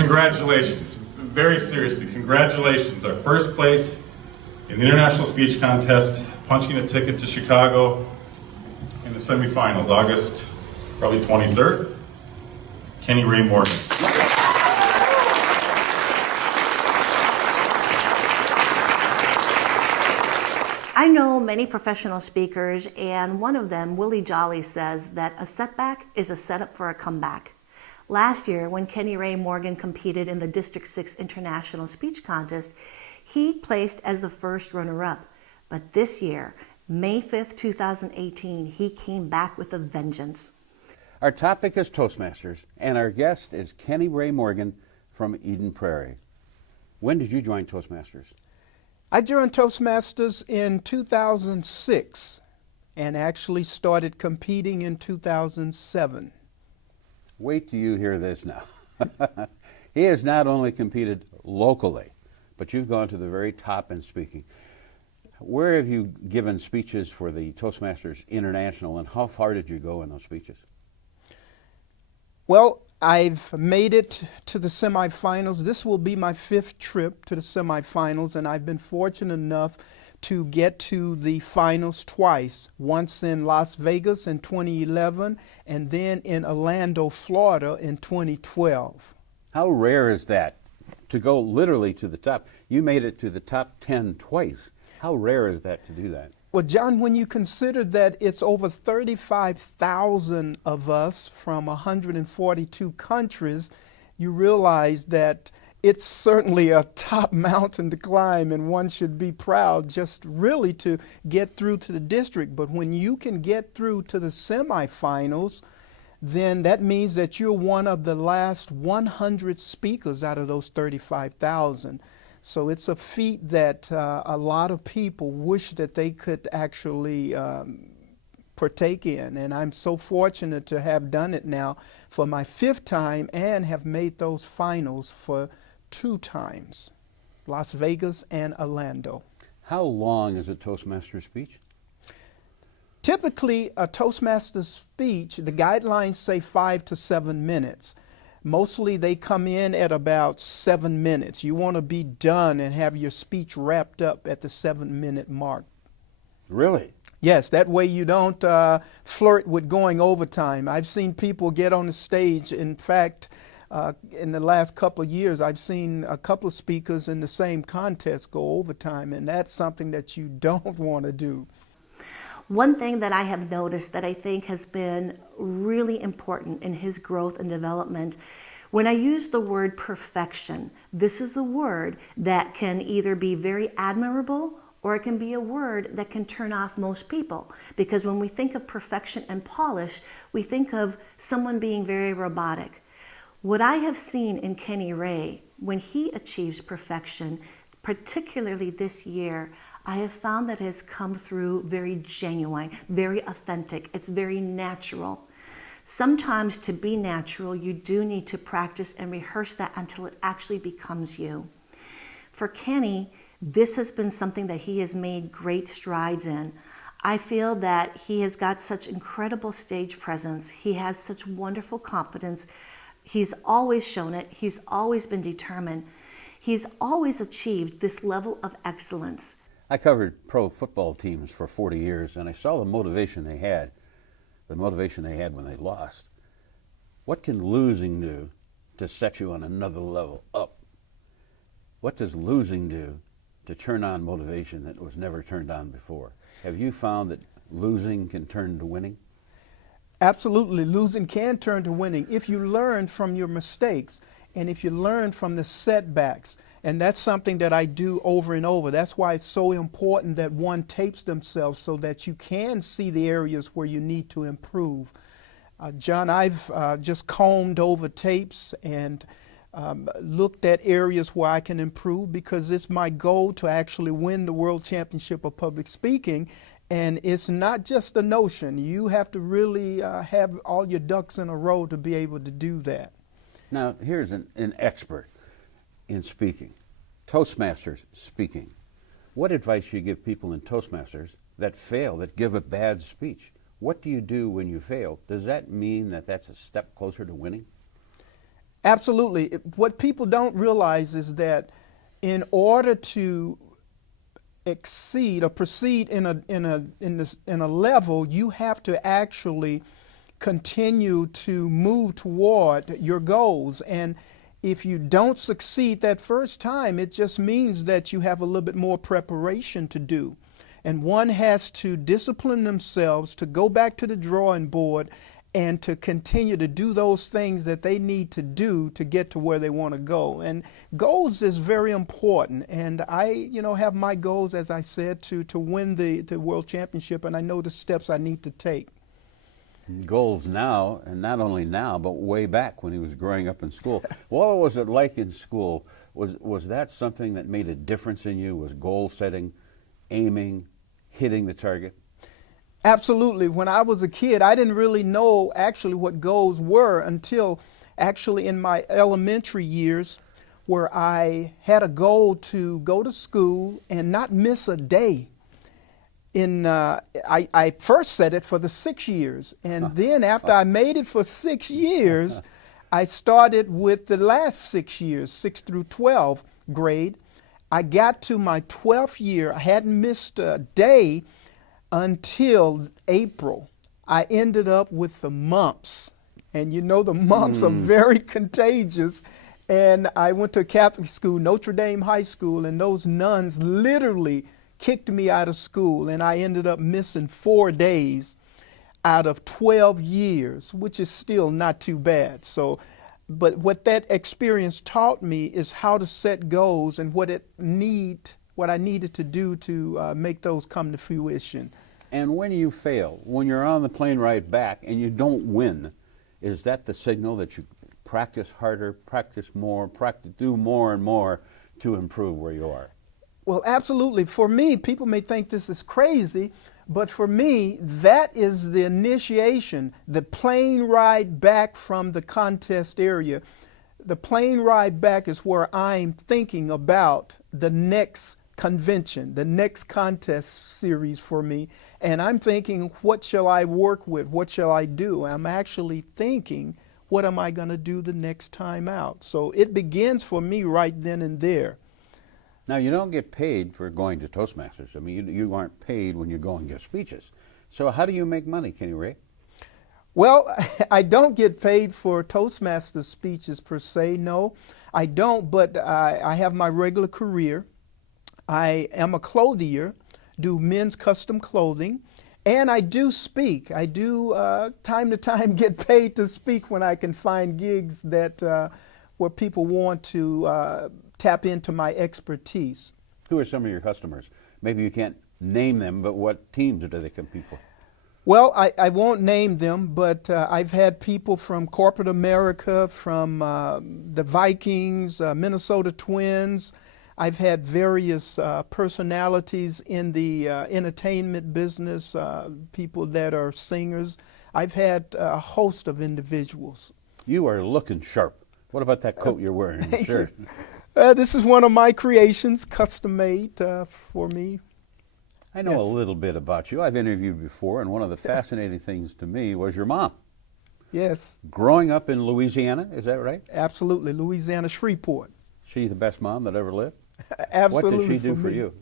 Congratulations. Very seriously, congratulations. Our first place in the International Speech Contest, punching a ticket to Chicago in the semifinals, August probably 23rd. Kenny Ray Morgan. I know many professional speakers, and one of them, Willie Jolly, says that a setback is a setup for a comeback. Last year, when Kenny Ray Morgan competed in the District 6 International Speech Contest, he placed as the first runner-up. But this year, May 5th, 2018, he came back with a vengeance. Our topic is Toastmasters, and our guest is Kenny Ray Morgan from Eden Prairie. When did you join Toastmasters? I joined Toastmasters in 2006 and actually started competing in 2007. Wait till you hear this now. He has not only competed locally, but you've gone to the very top in speaking. Where have you given speeches for the Toastmasters International, and how far did you go in those speeches? Well, I've made it to the semifinals. This will be my 5th trip to the semifinals, and I've been fortunate enough to get to the finals twice, once in Las Vegas in 2011 and then in Orlando, Florida in 2012. How rare is that, to go literally to the top? You made it to the top 10 twice. How rare is that to do that? Well, John, when you consider that it's over 35,000 of us from 142 countries, you realize that it's certainly a top mountain to climb, and one should be proud just really to get through to the district. But when you can get through to the semifinals, then that means that you're one of the last 100 speakers out of those 35,000. So it's a feat that a lot of people wish that they could actually partake in. And I'm so fortunate to have done it now for my 5th time and have made those finals for 2 times, Las Vegas and Orlando. How long is a Toastmaster speech? Typically, a Toastmaster speech, the guidelines say 5 to 7 minutes. Mostly they come in at about 7 minutes. You want to be done and have your speech wrapped up at the 7-minute mark. Really? Yes, that way you don't flirt with going overtime. I've seen people get on the stage. In fact, in the last couple of years, I've seen a couple of speakers in the same contest go overtime, and that's something that you don't want to do. One thing that I have noticed that I think has been really important in his growth and development, when I use the word perfection, this is a word that can either be very admirable or it can be a word that can turn off most people. Because when we think of perfection and polish, we think of someone being very robotic. What I have seen in Kenny Ray, when he achieves perfection, particularly this year, I have found that it has come through very genuine, very authentic. It's very natural. Sometimes to be natural, you do need to practice and rehearse that until it actually becomes you. For Kenny, this has been something that he has made great strides in. I feel that he has got such incredible stage presence. He has such wonderful confidence. He's always shown it. He's always been determined. He's always achieved this level of excellence. I covered pro football teams for 40 years, and I saw the motivation they had when they lost. What can losing do to set you on another level up? What does losing do to turn on motivation that was never turned on before? Have you found that losing can turn to winning? Absolutely, losing can turn to winning if you learn from your mistakes and if you learn from the setbacks. And that's something that I do over and over. That's why it's so important that one tapes themselves so that you can see the areas where you need to improve. John, I've just combed over tapes and looked at areas where I can improve, because it's my goal to actually win the World Championship of Public Speaking. And it's not just a notion. You have to really have all your ducks in a row to be able to do that. Now, here's an expert in speaking, Toastmasters speaking. What advice do you give people in Toastmasters that fail, that give a bad speech? What do you do when you fail? Does that mean that that's a step closer to winning? Absolutely. What people don't realize is that in order to exceed or proceed in a level, you have to actually continue to move toward your goals. And if you don't succeed that first time, it just means that you have a little bit more preparation to do. And one has to discipline themselves to go back to the drawing board and to continue to do those things that they need to do to get to where they want to go. And goals is very important. And I, have my goals, as I said, to win the World Championship, and I know the steps I need to take. Goals now, and not only now, but way back when he was growing up in school. What was it like in school? Was that something that made a difference in you? Was goal setting, aiming, hitting the target? Absolutely. When I was a kid, I didn't really know actually what goals were until actually in my elementary years, where I had a goal to go to school and not miss a day. I first set it for the 6 years, and then after I made it for 6 years, I started with the last 6 years, 6 through 12 grade. I got to my 12th year. I hadn't missed a day until April. I ended up with the mumps, and the mumps are very contagious. And I went to a Catholic school, Notre Dame High School, and those nuns literally kicked me out of school, and I ended up missing 4 days out of 12 years, which is still not too bad. But what that experience taught me is how to set goals and what I needed to do to make those come to fruition. And when you fail, when you're on the plane ride back and you don't win, is that the signal that you practice harder, practice more, do more and more to improve where you are? Well, absolutely. For me, people may think this is crazy, but for me, that is the initiation, the plane ride back from the contest area. The plane ride back is where I'm thinking about the next convention, the next contest series for me. And I'm thinking, what shall I work with? What shall I do? I'm actually thinking, what am I going to do the next time out? So it begins for me right then and there. Now, you don't get paid for going to Toastmasters. I mean, you aren't paid when you go and give speeches. So how do you make money, Kenny Ray? Well, I don't get paid for Toastmasters speeches per se, no. I don't, but I have my regular career. I am a clothier, do men's custom clothing, and I do speak. I do, time to time, get paid to speak when I can find gigs that where people want to tap into my expertise. Who are some of your customers? Maybe you can't name them, but what teams do they compete for? Well, I won't name them, but I've had people from corporate America, from the Vikings, Minnesota Twins. I've had various personalities in the entertainment business, people that are singers. I've had a host of individuals. You are looking sharp. What about that coat you're wearing? Sure. This is one of my creations, custom made for me. I know a little bit about you. I've interviewed before, and one of the fascinating things to me was your mom. Yes. Growing up in Louisiana, is that right? Absolutely, Louisiana, Shreveport. She's the best mom that ever lived? Absolutely. What did she do for you?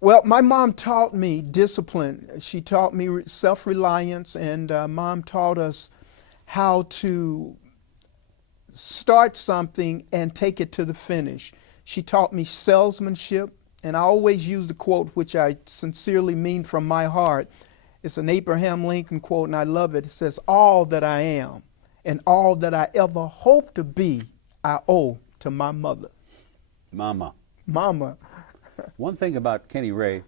Well, my mom taught me discipline. She taught me self-reliance, and Mom taught us how to start something and take it to the finish. She taught me salesmanship, and I always use the quote, which I sincerely mean from my heart. It's an Abraham Lincoln quote, and I love it. It says, "All that I am and all that I ever hope to be, I owe to my mother." Mama. Mama. One thing about Kenny Ray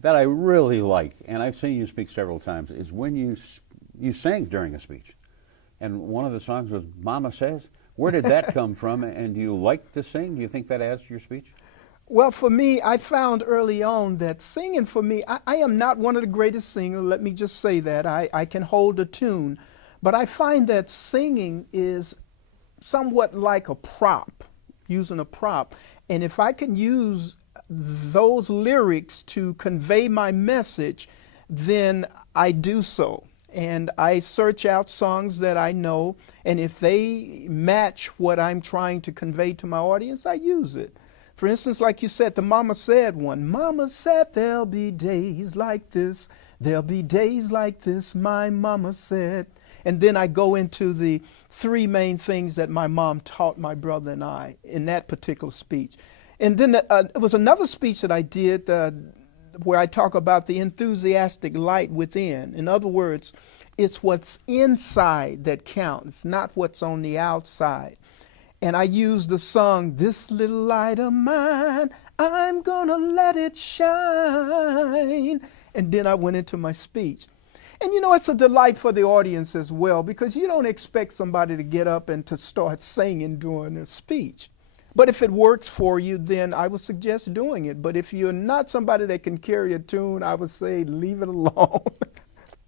that I really like, and I've seen you speak several times, is when you sang during a speech. And one of the songs was Mama Says. Where did that come from? And do you like to sing? Do you think that adds to your speech? Well, for me, I found early on that singing for me, I am not one of the greatest singers. Let me just say that. I can hold a tune. But I find that singing is somewhat like a prop, using a prop. And if I can use those lyrics to convey my message, then I do so. and I search out songs that I know, and if they match what I'm trying to convey to my audience, I use it. For instance, like you said, the Mama Said one. Mama said there'll be days like this. There'll be days like this, my mama said. And then I go into the three main things that my mom taught my brother and I in that particular speech. And then it was another speech that I did where I talk about the enthusiastic light within. In other words, it's what's inside that counts, not what's on the outside. And I used the song, "This Little Light of Mine, I'm gonna let it shine." And then I went into my speech. And you know, it's a delight for the audience as well, because you don't expect somebody to get up and to start singing during their speech. But if it works for you, then I would suggest doing it. But if you're not somebody that can carry a tune, I would say leave it alone.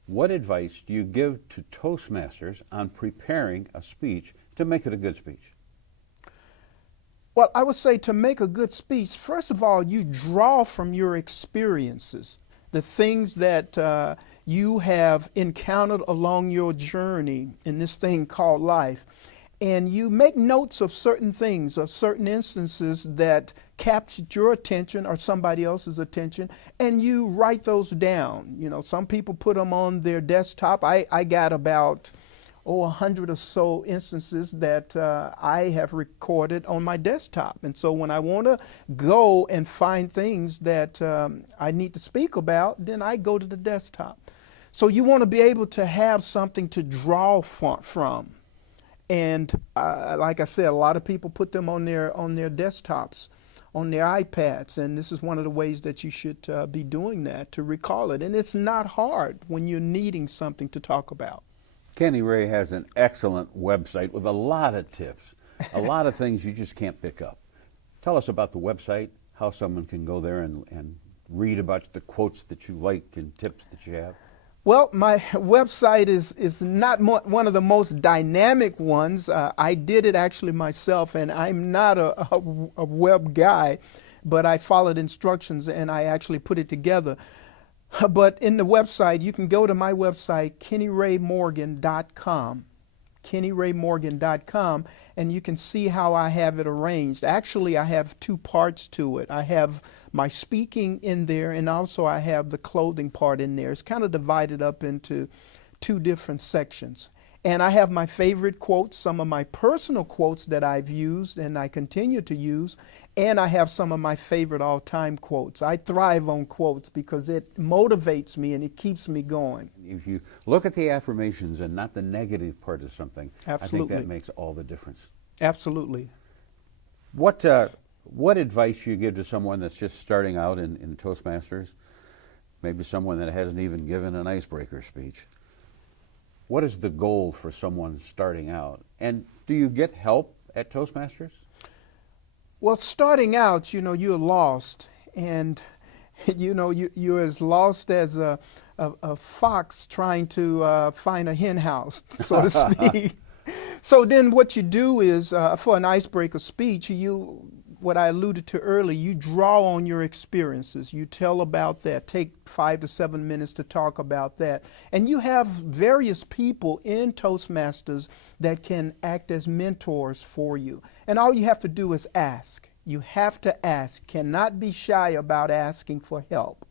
What advice do you give to Toastmasters on preparing a speech to make it a good speech? Well, I would say to make a good speech, first of all, you draw from your experiences, the things that you have encountered along your journey in this thing called life. And you make notes of certain things or certain instances that captured your attention or somebody else's attention, and you write those down. You know, some people put them on their desktop. I got about 100 or so instances that I have recorded on my desktop. And so when I want to go and find things that I need to speak about, then I go to the desktop. So you want to be able to have something to draw from. And like I said, a lot of people put them on their desktops, on their iPads, and this is one of the ways that you should be doing that, to recall it. And it's not hard when you're needing something to talk about. Kenny Ray has an excellent website with a lot of tips, a lot of things you just can't pick up. Tell us about the website, how someone can go there and read about the quotes that you like and tips that you have. Well, my website is not one of the most dynamic ones. I did it actually myself, and I'm not a web guy, but I followed instructions and I actually put it together. But in the website, you can go to my website, kennyraymorgan.com, kennyraymorgan.com, and you can see how I have it arranged. Actually, I have two parts to it. I have my speaking in there, and also I have the clothing part in there. It's kind of divided up into two different sections. And I have my favorite quotes, some of my personal quotes that I've used and I continue to use, and I have some of my favorite all-time quotes. I thrive on quotes because it motivates me and it keeps me going. If you look at the affirmations and not the negative part of something, Absolutely. I think that makes all the difference. Absolutely. What advice do you give to someone that's just starting out in Toastmasters? Maybe someone that hasn't even given an icebreaker speech. What is the goal for someone starting out? And do you get help at Toastmasters? Well, starting out, you know, you're lost. And, you know, you're as lost as a fox trying to find a hen house, so to speak. So then what you do is, for an icebreaker speech, what I alluded to earlier, you draw on your experiences. You tell about that. Take 5 to 7 minutes to talk about that. And you have various people in Toastmasters that can act as mentors for you. And all you have to do is ask. You have to ask. Cannot be shy about asking for help,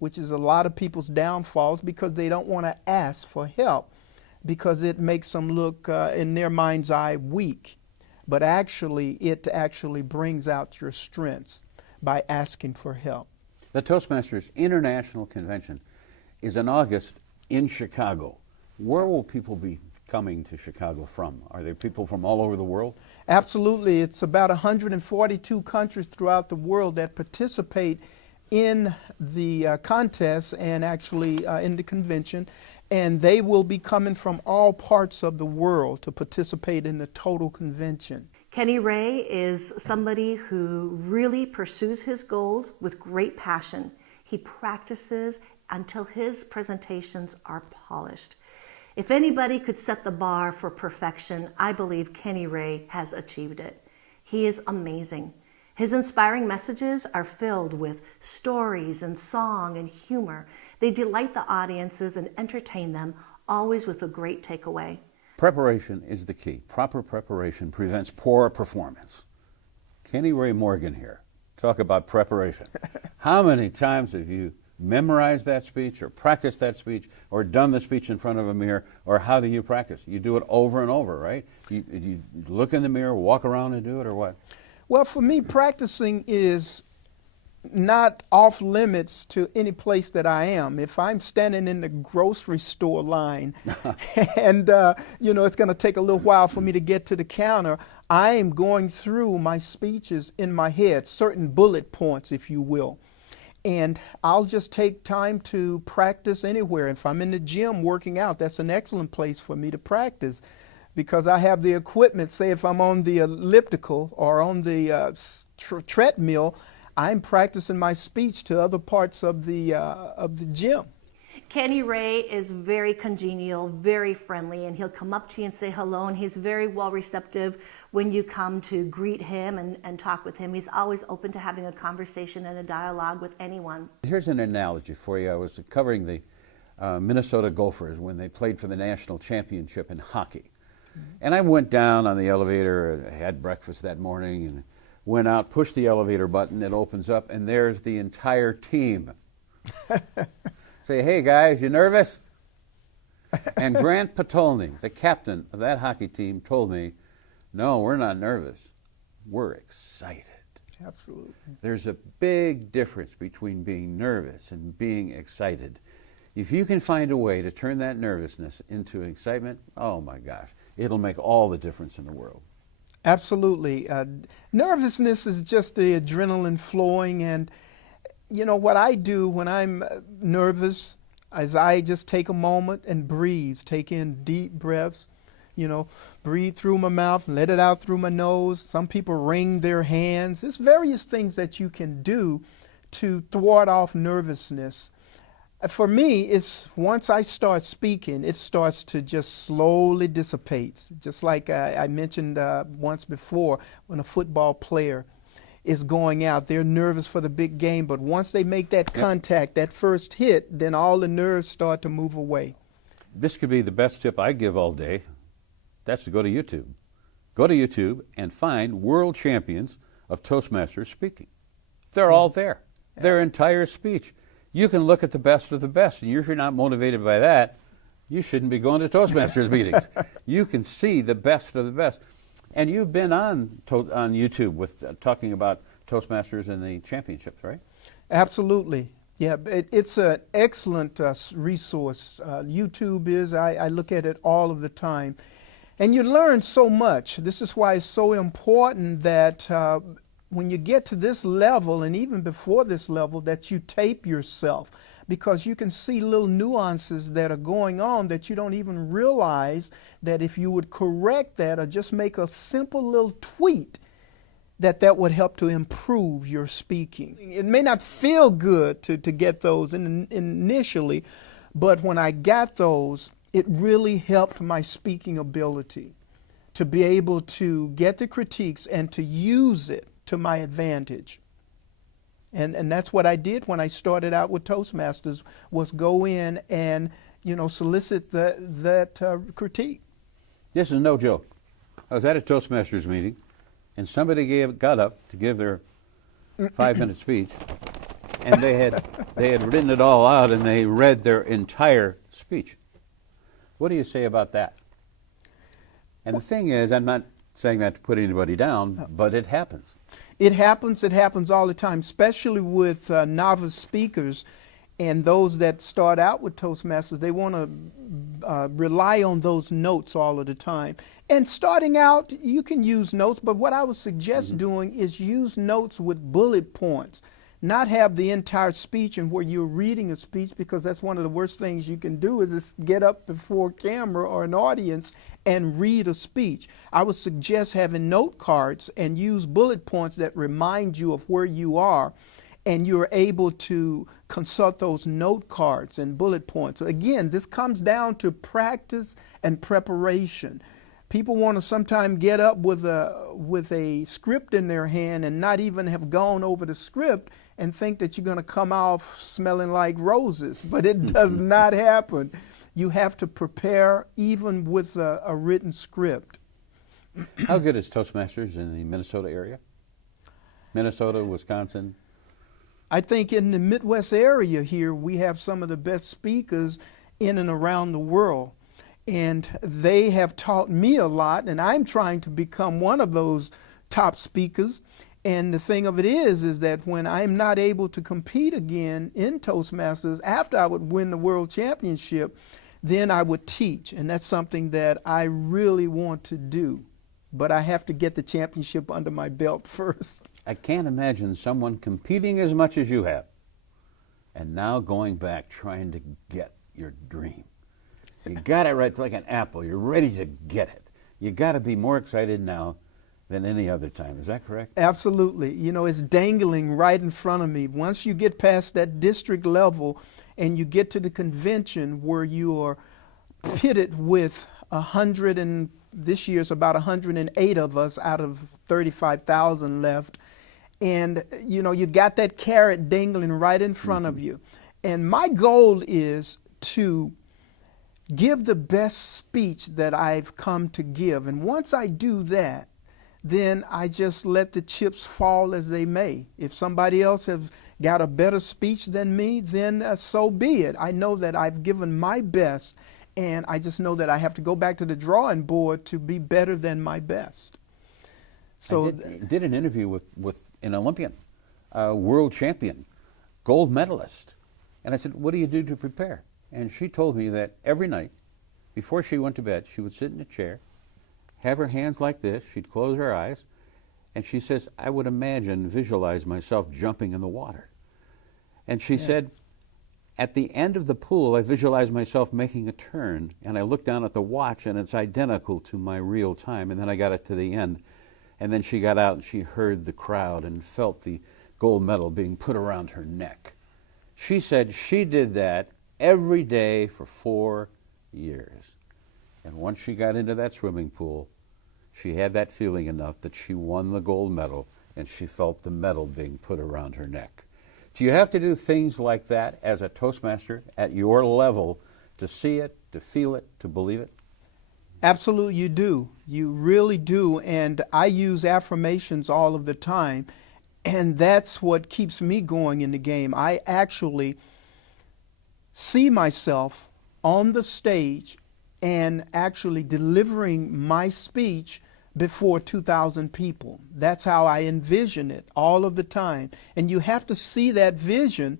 which is a lot of people's downfalls because they don't want to ask for help because it makes them look, in their mind's eye, weak. But actually, it actually brings out your strengths by asking for help. The Toastmasters International Convention is in August in Chicago. Where will people be coming to Chicago from? Are there people from all over the world? Absolutely. It's about 142 countries throughout the world that participate in the contest and actually in the convention. And they will be coming from all parts of the world to participate in the total convention. Kenny Ray is somebody who really pursues his goals with great passion. He practices until his presentations are polished. If anybody could set the bar for perfection, I believe Kenny Ray has achieved it. He is amazing. His inspiring messages are filled with stories and song and humor. They delight the audiences and entertain them, always with a great takeaway. Preparation is the key. Proper preparation prevents poor performance. Kenny Ray Morgan here. Talk about preparation. How many times have you memorized that speech or practiced that speech or done the speech in front of a mirror, or how do you practice? You do it over and over, right? You look in the mirror, walk around and do it, or what? Well, for me, practicing is not off limits to any place that I am. If I'm standing in the grocery store line and, it's going to take a little while for me to get to the counter, I am going through my speeches in my head, certain bullet points, if you will. And I'll just take time to practice anywhere. If I'm in the gym working out, that's an excellent place for me to practice, because I have the equipment. Say if I'm on the elliptical or on the treadmill, I'm practicing my speech to other parts of the gym. Kenny Ray is very congenial, very friendly, and he'll come up to you and say hello, and he's very well receptive when you come to greet him and talk with him. He's always open to having a conversation and a dialogue with anyone. Here's an analogy for you. I was covering the Minnesota Gophers when they played for the national championship in hockey. And I went down on the elevator, I had breakfast that morning, and went out, pushed the elevator button, it opens up, and there's the entire team. Say, hey guys, you nervous? And Grant Patolny, the captain of that hockey team, told me, no, we're not nervous. We're excited. Absolutely. There's a big difference between being nervous and being excited. If you can find a way to turn that nervousness into excitement, oh my gosh, it'll make all the difference in the world. Absolutely. Nervousness is just the adrenaline flowing, and what I do when I'm nervous is I just take a moment and breathe, take in deep breaths, breathe through my mouth, let it out through my nose. Some people wring their hands. There's various things that you can do to thwart off nervousness. For me, it's once I start speaking, it starts to just slowly dissipate. Just like I mentioned once before, when a football player is going out, they're nervous for the big game, but once they make that contact, that first hit, then all the nerves start to move away. This could be the best tip I give all day. That's to go to YouTube. Go to YouTube and find world champions of Toastmasters speaking. They're all there. Their entire speech. You can look at the best of the best, and if you're not motivated by that, you shouldn't be going to Toastmasters meetings. You can see the best of the best. And you've been on YouTube with talking about Toastmasters and the championships, right? Absolutely. Yeah, it's an excellent resource. YouTube is, I look at it all of the time. And you learn so much. This is why it's so important that when you get to this level, and even before this level, that you tape yourself, because you can see little nuances that are going on that you don't even realize, that if you would correct that or just make a simple little tweak, that would help to improve your speaking. It may not feel good to get those initially, but when I got those, it really helped my speaking ability to be able to get the critiques and to use it to my advantage. And that's what I did when I started out with Toastmasters, was go in and solicit that critique. This is no joke. I was at a Toastmasters meeting, and somebody got up to give their 5-minute speech, and they had written it all out, and they read their entire speech. What do you say about that? And the thing is, I'm not saying that to put anybody down, but it happens. It happens all the time, especially with novice speakers and those that start out with Toastmasters. They want to rely on those notes all of the time. And starting out, you can use notes, but what I would suggest doing is use notes with bullet points. Not have the entire speech and where you're reading a speech, because that's one of the worst things you can do, is just get up before camera or an audience and read a speech. I would suggest having note cards and use bullet points that remind you of where you are, and you're able to consult those note cards and bullet points. Again, this comes down to practice and preparation. People want to sometimes get up with a script in their hand and not even have gone over the script and think that you're going to come off smelling like roses, but it does not happen. you have to prepare even with a written script. How good is Toastmasters in the Minnesota area? Minnesota, Wisconsin? I think in the Midwest area here, we have some of the best speakers in and around the world. And they have taught me a lot, and I'm trying to become one of those top speakers. And the thing of it is that when I'm not able to compete again in Toastmasters, after I would win the World Championship, then I would teach. And that's something that I really want to do. But I have to get the championship under my belt first. I can't imagine someone competing as much as you have and now going back trying to get your dream. You got it right, it's like an apple. You're ready to get it. You got to be more excited now than any other time. Is that correct? Absolutely. You know, it's dangling right in front of me. Once you get past that district level and you get to the convention where you are pitted with 100 and this year's about 108 of us out of 35,000 left. And, you know, you got that carrot dangling right in front of you. And my goal is to give the best speech that I've come to give. And once I do that, then I just let the chips fall as they may. If somebody else has got a better speech than me, then so be it. I know that I've given my best. And I just know that I have to go back to the drawing board to be better than my best. So I did an interview with an Olympian, a world champion, gold medalist. And I said, what do you do to prepare? And she told me that every night, before she went to bed, she would sit in a chair, have her hands like this, she'd close her eyes, and she says, I would visualize myself jumping in the water. And she said, at the end of the pool, I visualized myself making a turn, and I looked down at the watch, and it's identical to my real time. And then I got it to the end, and then she got out, and she heard the crowd and felt the gold medal being put around her neck. She said she did that every day for 4 years. And once she got into that swimming pool, she had that feeling enough that she won the gold medal, and she felt the medal being put around her neck. Do you have to do things like that as a Toastmaster at your level to see it, to feel it, to believe it? Absolutely, you do. You really do. And I use affirmations all of the time. And that's what keeps me going in the game. I actually see myself on the stage and actually delivering my speech before 2,000 people. That's how I envision it all of the time. And you have to see that vision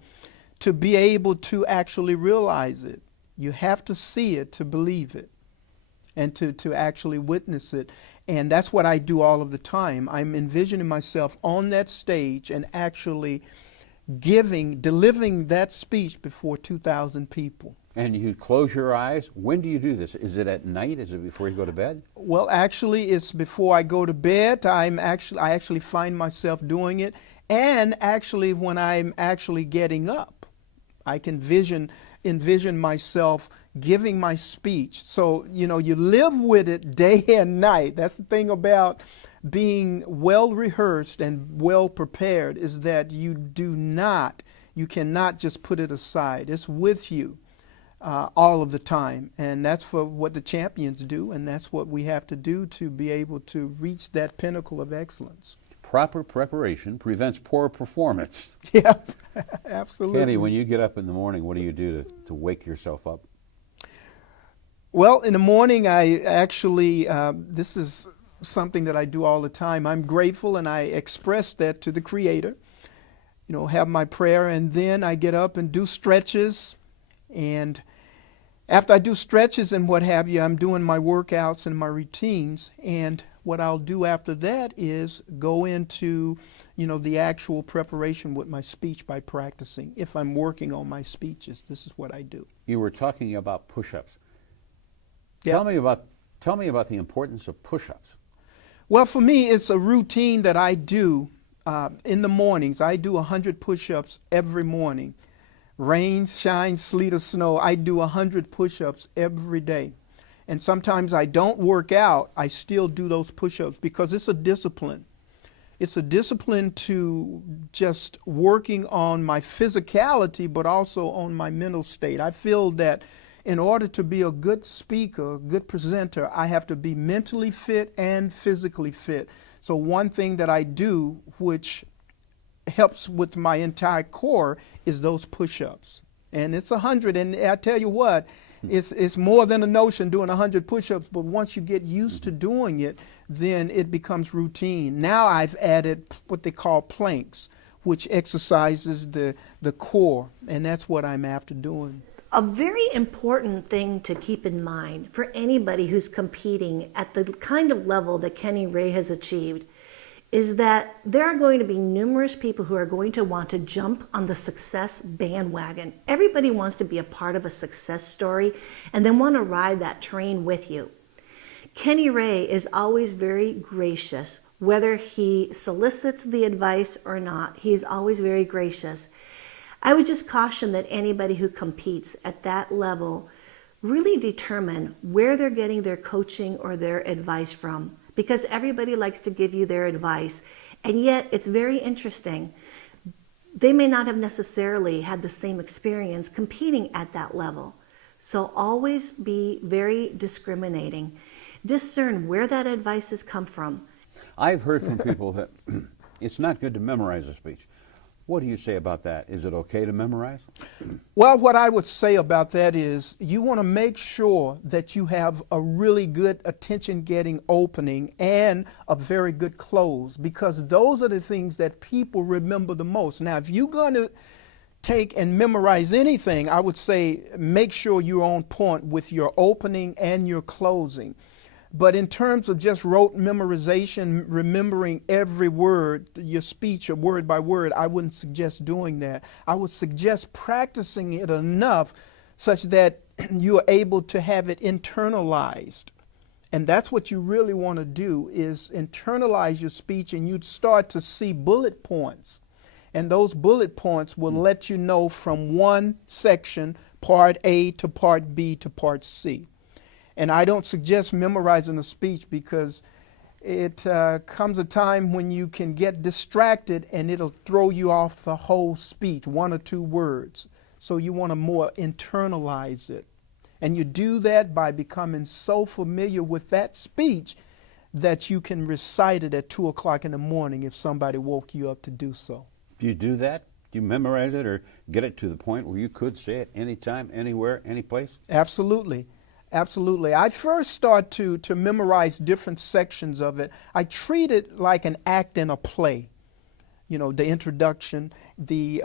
to be able to actually realize it. You have to see it to believe it and to actually witness it. And that's what I do all of the time. I'm envisioning myself on that stage and actually delivering that speech before 2,000 people. And you close your eyes. When do you do this? Is it at night? Is it before you go to bed? Well, actually, it's before I go to bed. I actually find myself doing it. And actually, when I'm actually getting up, I can envision myself giving my speech. So, you know, you live with it day and night. That's the thing about being well rehearsed and well prepared, is that you cannot just put it aside. It's with you all of the time. And that's for what the champions do, and that's what we have to do to be able to reach that pinnacle of excellence. Proper preparation prevents poor performance. Yeah, absolutely. Kenny, when you get up in the morning, what do you do to wake yourself up? Well, in the morning, I actually, this is something that I do all the time. I'm grateful, and I express that to the Creator. You know, have my prayer, and then I get up and do stretches. And after I do stretches and what have you, I'm doing my workouts and my routines. And what I'll do after that is go into, you know, the actual preparation with my speech by practicing. If I'm working on my speeches, this is what I do. You were talking about push-ups. Yep. Tell me about the importance of push-ups. Well, for me, it's a routine that I do in the mornings. I do 100 push-ups every morning. Rain, shine, sleet, or snow, I do 100 push-ups every day. And sometimes I don't work out, I still do those push-ups because it's a discipline. It's a discipline to just working on my physicality, but also on my mental state. I feel that in order to be a good speaker, good presenter, I have to be mentally fit and physically fit. So one thing that I do, which helps with my entire core, is those push-ups. And it's 100, and I tell you what, it's more than a notion doing 100 push-ups, but once you get used to doing it, then it becomes routine. Now I've added what they call planks, which exercises the core, and that's what I'm after doing. A very important thing to keep in mind for anybody who's competing at the kind of level that Kenny Ray has achieved is that there are going to be numerous people who are going to want to jump on the success bandwagon. Everybody wants to be a part of a success story and then want to ride that train with you. Kenny Ray is always very gracious. Whether he solicits the advice or not, he is always very gracious. I would just caution that anybody who competes at that level really determine where they're getting their coaching or their advice from, because everybody likes to give you their advice, and yet it's very interesting. They may not have necessarily had the same experience competing at that level. So always be very discriminating. Discern where that advice has come from. I've heard from people that it's not good to memorize a speech. What do you say about that? Is it okay to memorize? Well, what I would say about that is you want to make sure that you have a really good attention-getting opening and a very good close, because those are the things that people remember the most. Now, if you're going to take and memorize anything, I would say make sure you're on point with your opening and your closing. But in terms of just rote memorization, remembering every word, your speech, word by word, I wouldn't suggest doing that. I would suggest practicing it enough such that you're able to have it internalized. And that's what you really want to do, is internalize your speech, and you'd start to see bullet points. And those bullet points will let you know from one section, part A to part B to part C. And I don't suggest memorizing a speech, because it comes a time when you can get distracted and it'll throw you off the whole speech, one or two words. So you want to more internalize it. And you do that by becoming so familiar with that speech that you can recite it at 2 o'clock in the morning if somebody woke you up to do so. Do you do that? Do you memorize it or get it to the point where you could say it anytime, anywhere, any place? Absolutely. Absolutely. I first start to memorize different sections of it. I treat it like an act in a play. You know, the introduction, the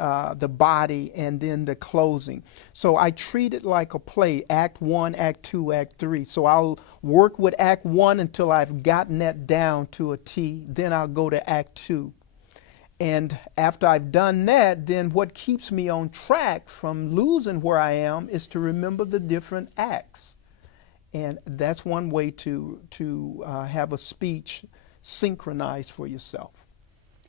body, and then the closing. So I treat it like a play, Act 1, Act 2, Act 3. So I'll work with Act 1 until I've gotten that down to a T. Then I'll go to Act 2. And after I've done that, then what keeps me on track from losing where I am is to remember the different acts. And that's one way to have a speech synchronized for yourself.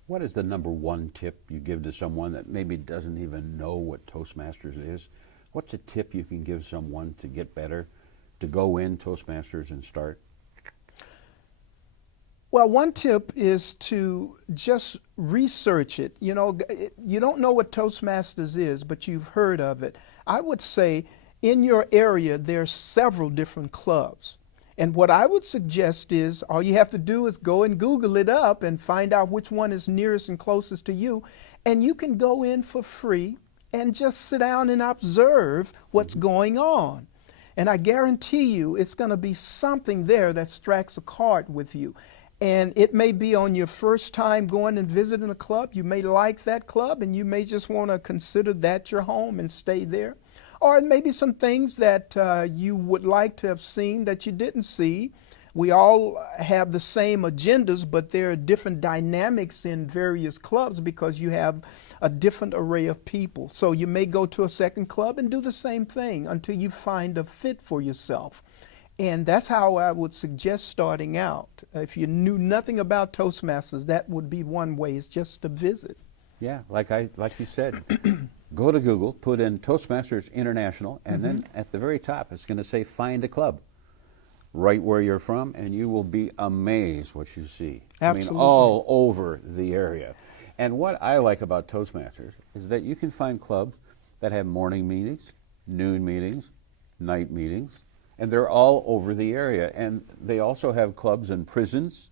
What is the number one tip you give to someone that maybe doesn't even know what Toastmasters is? What's a tip you can give someone to get better, to go in Toastmasters and start? Well, one tip is to just research it. You know, you don't know what Toastmasters is, but you've heard of it. I would say in your area, there are several different clubs. And what I would suggest is all you have to do is go and Google it up and find out which one is nearest and closest to you. And you can go in for free and just sit down and observe what's going on. And I guarantee you it's going to be something there that strikes a chord with you. And it may be on your first time going and visiting a club. You may like that club and you may just want to consider that your home and stay there. Or maybe some things that you would like to have seen that you didn't see. We all have the same agendas, but there are different dynamics in various clubs because you have a different array of people. So you may go to a second club and do the same thing until you find a fit for yourself. And that's how I would suggest starting out. If you knew nothing about Toastmasters, that would be one way, is just to visit. Yeah, like you said, go to Google, put in Toastmasters International, and then at the very top it's going to say find a club right where you're from, and you will be amazed what you see. Absolutely. I mean, all over the area. And what I like about Toastmasters is that you can find clubs that have morning meetings, noon meetings, night meetings, and they're all over the area. And they also have clubs in prisons.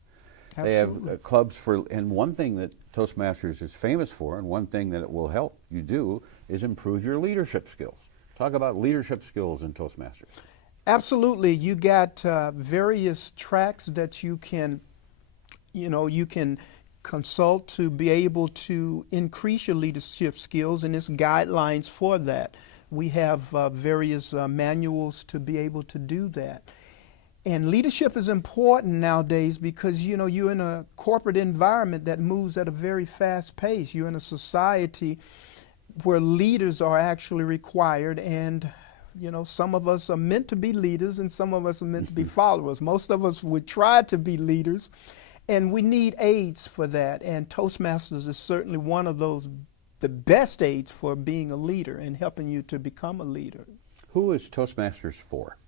Absolutely. They have clubs for, and one thing that Toastmasters is famous for, and one thing that it will help you do, is improve your leadership skills. Talk about leadership skills in Toastmasters. Absolutely. You got various tracks that you can consult to be able to increase your leadership skills, and it's guidelines for that. We have various manuals to be able to do that. And leadership is important nowadays because, you're in a corporate environment that moves at a very fast pace. You're in a society where leaders are actually required, and some of us are meant to be leaders and some of us are meant to be followers. Most of us would try to be leaders, and we need aids for that. And Toastmasters is certainly one of those, the best aids for being a leader and helping you to become a leader. Who is Toastmasters for?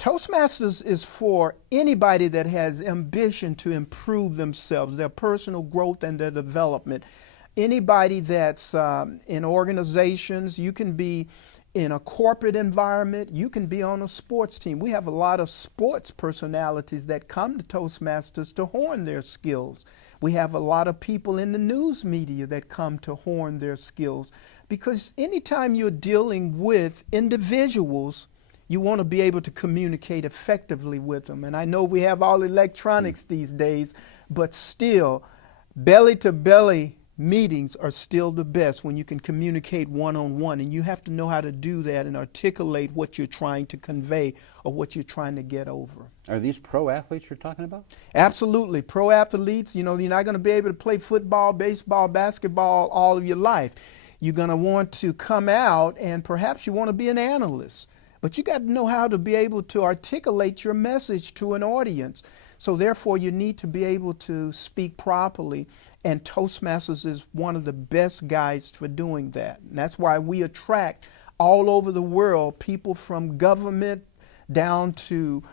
Toastmasters is for anybody that has ambition to improve themselves, their personal growth and their development. Anybody that's in organizations. You can be in a corporate environment. You can be on a sports team. We have a lot of sports personalities that come to Toastmasters to hone their skills. We have a lot of people in the news media that come to hone their skills, because anytime you're dealing with individuals, you want to be able to communicate effectively with them. And I know we have all electronics these days, but still, belly-to-belly meetings are still the best when you can communicate one-on-one. And you have to know how to do that and articulate what you're trying to convey or what you're trying to get over. Are these pro athletes you're talking about? Absolutely. Pro athletes, you're not going to be able to play football, baseball, basketball all of your life. You're going to want to come out and perhaps you want to be an analyst. But you got to know how to be able to articulate your message to an audience. So therefore, you need to be able to speak properly. And Toastmasters is one of the best guides for doing that. And that's why we attract all over the world people from government down to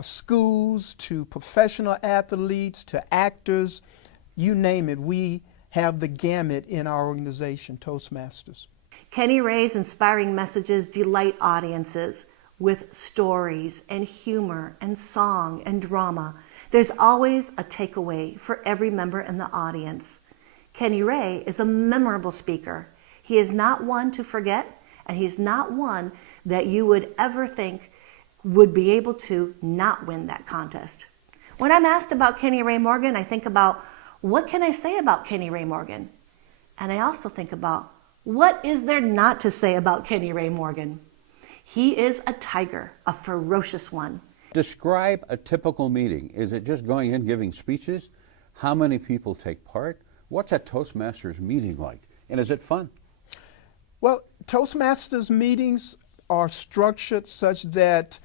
schools, to professional athletes, to actors, you name it. We have the gamut in our organization, Toastmasters. Kenny Ray's inspiring messages delight audiences with stories and humor and song and drama. There's always a takeaway for every member in the audience. Kenny Ray is a memorable speaker. He is not one to forget, and he's not one that you would ever think would be able to not win that contest. When I'm asked about Kenny Ray Morgan, I think about, what can I say about Kenny Ray Morgan? And I also think about, what is there not to say about Kenny Ray Morgan? He is a tiger, a ferocious one. Describe a typical meeting. Is it just going in giving speeches? How many people take part? What's a Toastmasters meeting like? And is it fun? Well, Toastmasters meetings are structured such that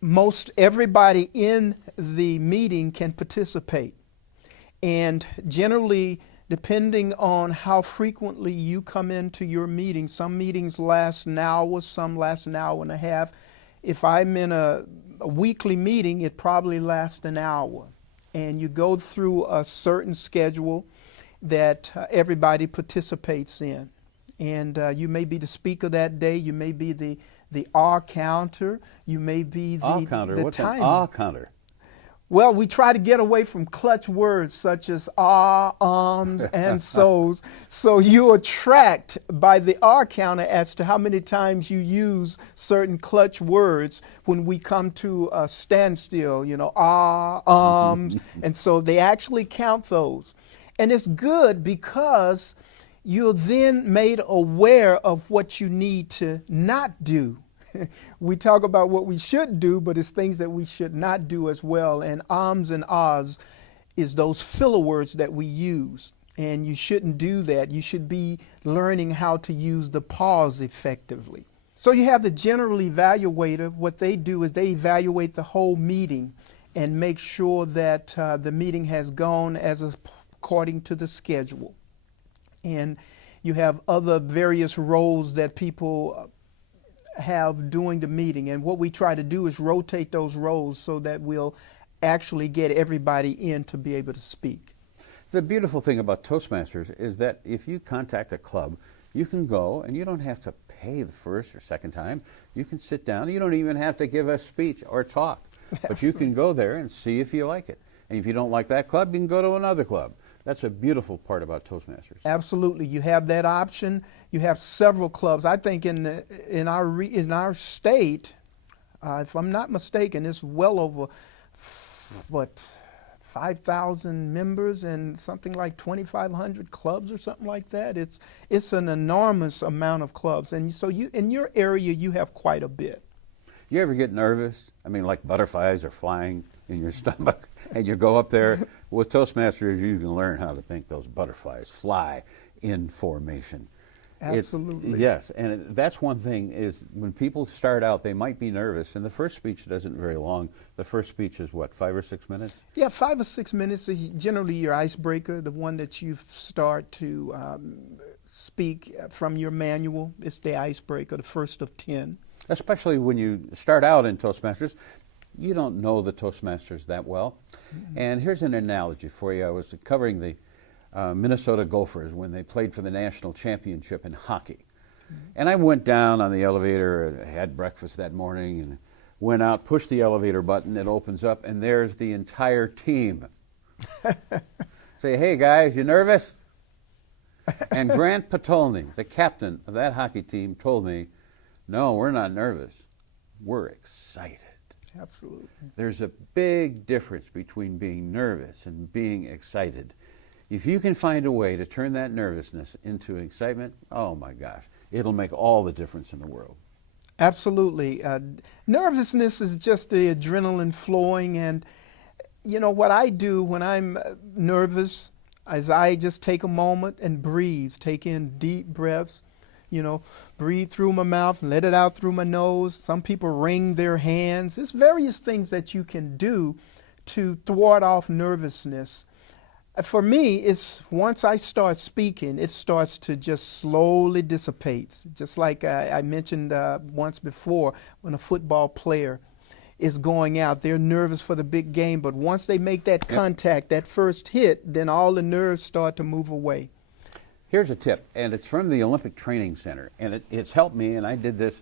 most everybody in the meeting can participate. And generally, depending on how frequently you come into your meeting, some meetings last an hour, some last an hour and a half. If I'm in a weekly meeting, it probably lasts an hour. And you go through a certain schedule that everybody participates in. And you may be the speaker that day, you may be the R counter, you may be the R counter. the What's timer. an R counter? Well, we try to get away from clutch words such as ums, and so's. So you attract by the R counter as to how many times you use certain clutch words when we come to a standstill, ums. And so they actually count those. And it's good because you're then made aware of what you need to not do. We talk about what we should do, but it's things that we should not do as well. And ums and ahs is those filler words that we use. And you shouldn't do that. You should be learning how to use the pause effectively. So you have the general evaluator. What they do is they evaluate the whole meeting and make sure that the meeting has gone according to the schedule. And you have other various roles that people have during the meeting, and what we try to do is rotate those roles so that we'll actually get everybody in to be able to speak. The beautiful thing about Toastmasters is that if you contact a club, you can go and you don't have to okay the first or second time, you can sit down. You don't even have to give a speech or talk, but you can go there and see if you like it. And if you don't like that club, you can go to another club. That's a beautiful part about Toastmasters. Absolutely, you have that option. You have several clubs. I think in our state, if I'm not mistaken, it's well over 5,000 members and something like 2,500 clubs or something like that. It's an enormous amount of clubs, and so in your area you have quite a bit. You ever get nervous? I mean, like butterflies are flying in your stomach, and you go up there. With Toastmasters, you can learn how to make those butterflies fly in formation. Absolutely. Yes, and that's one thing is when people start out, they might be nervous, and the first speech isn't very long. The first speech is what, 5 or 6 minutes? Yeah, 5 or 6 minutes is generally your icebreaker, the one that you start to speak from your manual. It's the icebreaker, the first of 10. Especially when you start out in Toastmasters, you don't know the Toastmasters that well. Mm-hmm. And here's an analogy for you. I was covering the Minnesota Gophers when they played for the national championship in hockey. Mm-hmm. And I went down on the elevator, had breakfast that morning, and went out, pushed the elevator button, it opens up, and there's the entire team. Say, hey guys, you nervous? And Grant Patolny, the captain of that hockey team, told me, no, we're not nervous. We're excited. Absolutely. There's a big difference between being nervous and being excited. If you can find a way to turn that nervousness into excitement, oh my gosh, it'll make all the difference in the world. Absolutely. Nervousness is just the adrenaline flowing, and you know what I do when I'm nervous is I just take a moment and breathe, take in deep breaths. You know, breathe through my mouth and let it out through my nose. Some people wring their hands. There's various things that you can do to thwart off nervousness. For me, it's once I start speaking, it starts to just slowly dissipate. Just like I mentioned once before, when a football player is going out, they're nervous for the big game, but once they make that contact, that first hit, then all the nerves start to move away. Here's a tip, and it's from the Olympic Training Center, and it's helped me, and I did this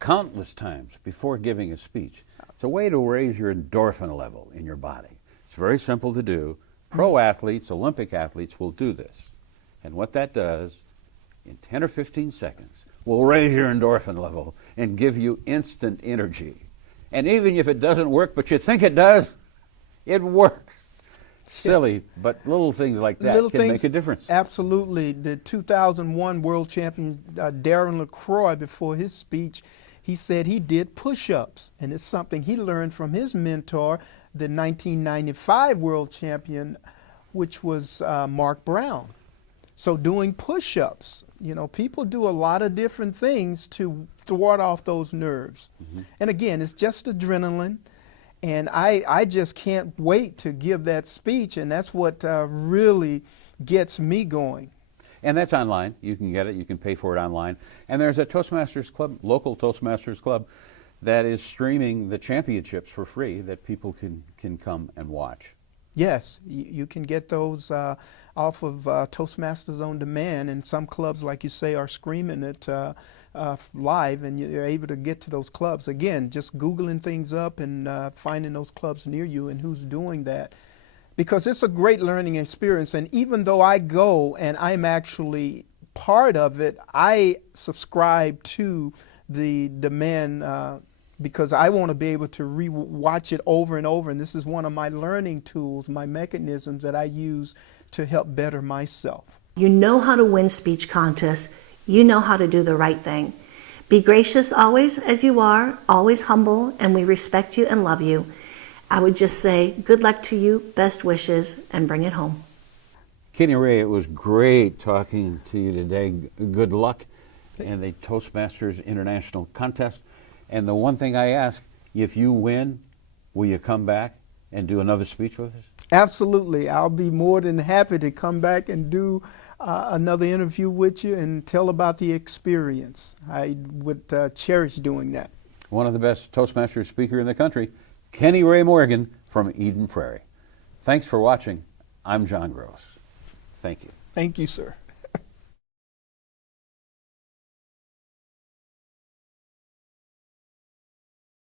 countless times before giving a speech. It's a way to raise your endorphin level in your body. It's very simple to do. Pro athletes, Olympic athletes will do this. And what that does, in 10 or 15 seconds, will raise your endorphin level and give you instant energy. And even if it doesn't work, but you think it does, it works. Silly, but little things like that can make a difference. Absolutely. The 2001 World Champion, Darren LaCroix, before his speech, he said he did push-ups, and it's something he learned from his mentor, the 1995 World Champion, which was Mark Brown. So doing push-ups, you know, people do a lot of different things to thwart off those nerves. Mm-hmm. And again, it's just adrenaline. And I just can't wait to give that speech, and that's what really gets me going. And that's online. You can get it. You can pay for it online. And there's a Toastmasters Club, local Toastmasters Club, that is streaming the championships for free that people can come and watch. Yes, you can get those off of Toastmasters On Demand, and some clubs, like you say, are screaming it live, and you're able to get to those clubs. Again, just Googling things up and finding those clubs near you and who's doing that. Because it's a great learning experience, and even though I go and I'm actually part of it, I subscribe to the demand because I want to be able to watch it over and over, and this is one of my learning tools, my mechanisms that I use to help better myself. You know how to win speech contests. You know how to do the right thing. Be gracious always as you are, always humble, and we respect you and love you. I would just say good luck to you, best wishes, and bring it home. Kenny Ray, it was great talking to you today. Good luck in the Toastmasters International Contest. And the one thing I ask, if you win, will you come back and do another speech with us? Absolutely. I'll be more than happy to come back and do another interview with you and tell about the experience. I would cherish doing that. One of the best Toastmasters speaker in the country, Kenny Ray Morgan from Eden Prairie. Thanks for watching. I'm John Gross. Thank you. Thank you, sir.